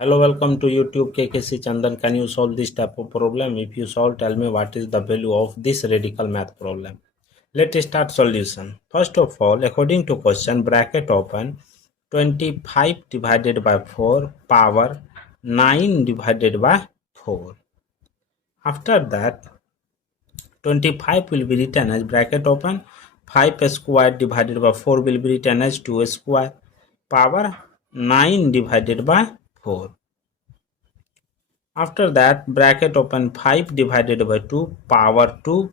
Hello, welcome to YouTube KKC Chandan. Can you solve this type of problem? If you solve, tell me what is the value of this radical math problem. Let's start solution. First of all, according to question, bracket open, 25 divided by 4 power 9 divided by 4. After that, 25 will be written as bracket open, 5 square divided by 4 will be written as 2 square power 9 divided by 4. After that, bracket open, 5 divided by 2 power 2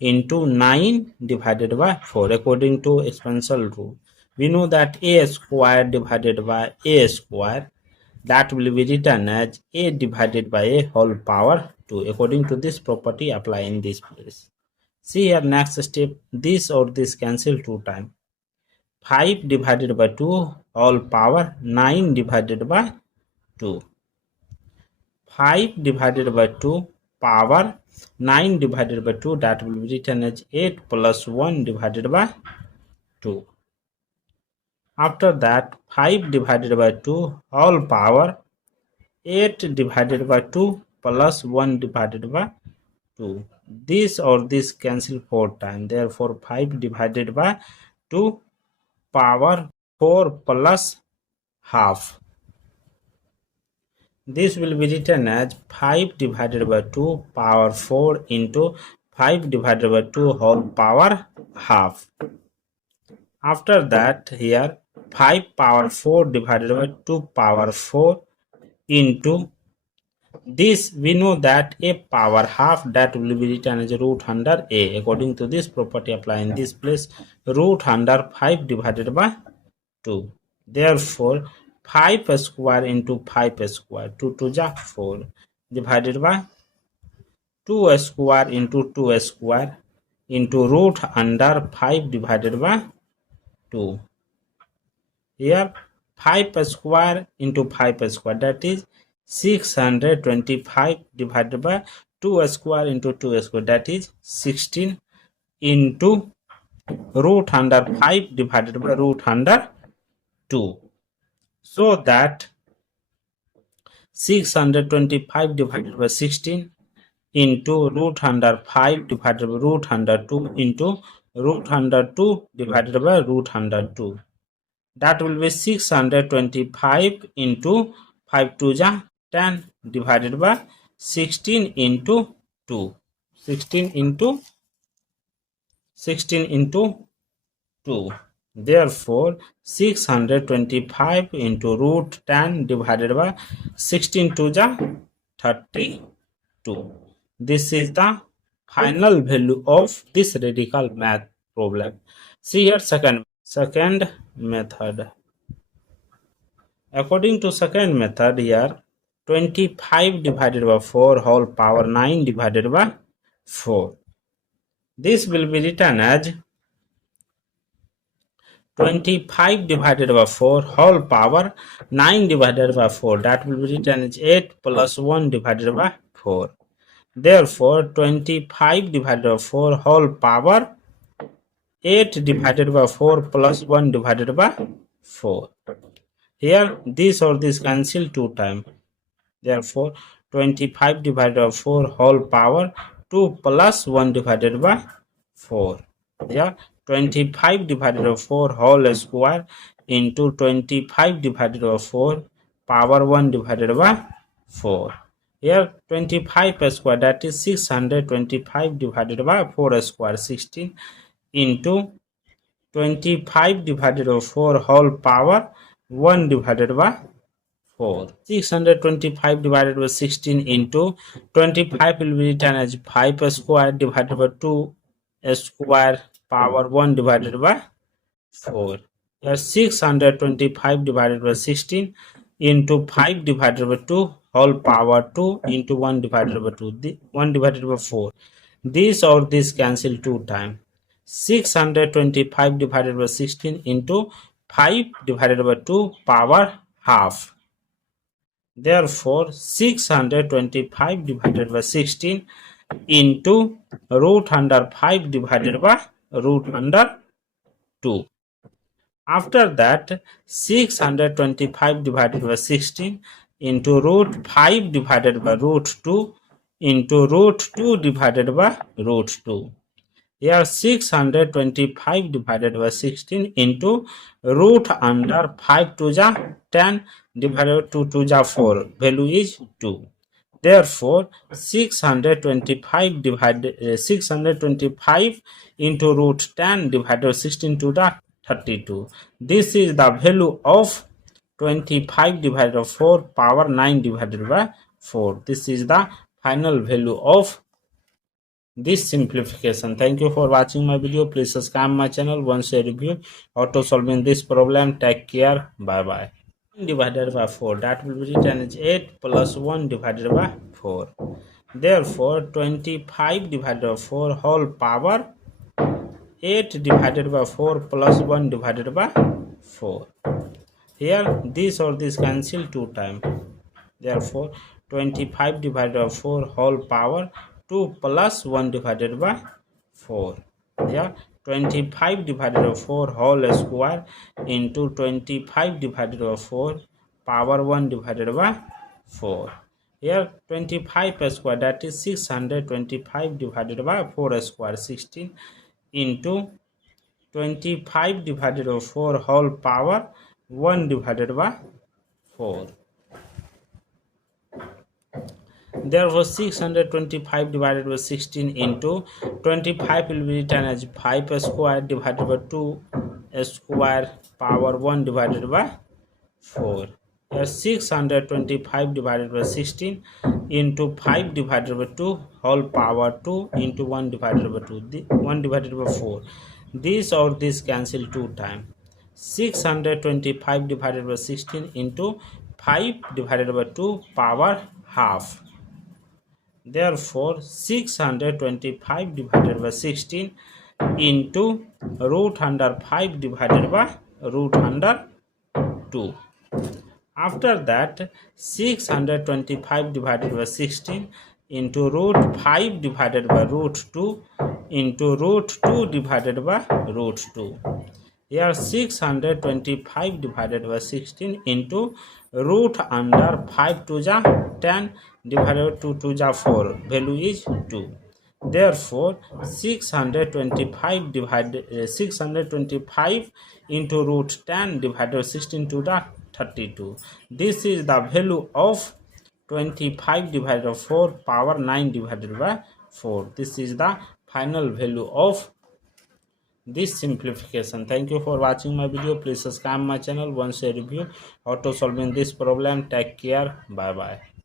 into 9 divided by 4 according to exponential rule. We know that a square divided by a square, that will be written as a divided by a whole power 2 according to this property apply in this place. See here, next step, this or this cancel 2 times. 5 divided by 2 whole power 9 divided by 2. 5 divided by 2 power 9 divided by 2, that will be written as 8 plus 1 divided by 2. After that, 5 divided by 2 whole power 8 divided by 2 plus 1 divided by 2. This or this cancel 4 times. Therefore, 5 divided by 2 power 4 plus half. This will be written as 5 divided by 2 power 4 into 5 divided by 2 whole power half. After that, here 5 power 4 divided by 2 power 4 into this, we know that a power half, that will be written as root under a. According to this property apply in this place, root under 5 divided by 2. Therefore, 5 square into 5 square, 2 to the 4, divided by 2 square into 2 square into root under 5 divided by 2. Here 5 square into 5 square, that is 625 divided by 2 square into 2 square, that is 16 into root under 5 divided by root under 2. So that 625 divided by 16 into root under 5 divided by root under 2 into root under 2 divided by root under 2. That will be 625 into 5 to the 10 divided by 16 into 2. 16 into 2. Therefore, 625 into root 10 divided by 16 to the 32. This is the final value of this radical math problem. See here, second method. According to second method, here 25 divided by 4 whole power 9 divided by 4. This will be written as 25 divided by 4 whole power 9 divided by 4, that will be written as 8 plus 1 divided by 4. Therefore, 25 divided by 4 whole power 8 divided by 4 plus 1 divided by 4. Here this or this cancel 2 times. Therefore, 25 divided by 4 whole power 2 plus 1 divided by 4. Here 25 divided by 4 whole square into 25 divided by 4 power 1 divided by 4. Here 25 square, that is 625 divided by 4 square, 16 into 25 divided by 4 whole power 1 divided by 4. 625 divided by 16 into 25 will be written as 5 square divided by 2 square power 1 divided by 4. Here 625 divided by 16 into 5 divided by 2 whole power 2 into 1 divided by 2, 1 divided by 4. This or this cancel 2 times. 625 divided by 16 into 5 divided by 2 power half. Therefore, 625 divided by 16 into root under 5 divided by root under 2. After that, 625 divided by 16, into root 5 divided by root 2 into root 2 divided by root 2. Here 625 divided by 16 into root under 5 to the 10 divided by 2 to the 4. Value is 2. Therefore, 625 into root 10 divided by 16 to the 32. This is the value of 25 divided by 4 power 9 divided by 4. This is the final value of this simplification. Thank you for watching my video. Please subscribe my channel. Once a review how to solving this problem. Take care. Bye bye. Divided by 4, that will be written as 8 plus 1 divided by 4. Therefore 25 divided by 4 whole power 8 divided by 4 plus 1 divided by 4. Here this or this cancel 2 times. Therefore 25 divided by 4 whole power 2 plus 1 divided by 4. Here 25 divided by 4 whole square into 25 divided by 4 power 1 divided by 4. Here 25 square, that is 625 divided by 4 square, 16 into 25 divided by 4 whole power 1 divided by 4. Therefore 625 divided by 16 into 25 will be written as 5 square divided by 2 square power 1 divided by 4. Here 625 divided by 16 into 5 divided by 2 whole power 2 into 1 divided by 2, 1 divided by 4. This or this cancel 2 times. 625 divided by 16 into 5 divided by 2 power half. Therefore 625 divided by 16 into root under 5 divided by root under 2. After that 625 divided by 16 into root 5 divided by root 2 into root 2 divided by root 2. Here 625 divided by 16 into root under 5 to the 10 divided by 2 to the 4. Value is 2. Therefore 625 into root 10 divided by 16 to the 32. This is the value of 25 divided by 4 power 9 divided by 4. This is the final value of this simplification. Thank you for watching my video. Please subscribe my channel. Once a review how to solving this problem. Take care. Bye bye.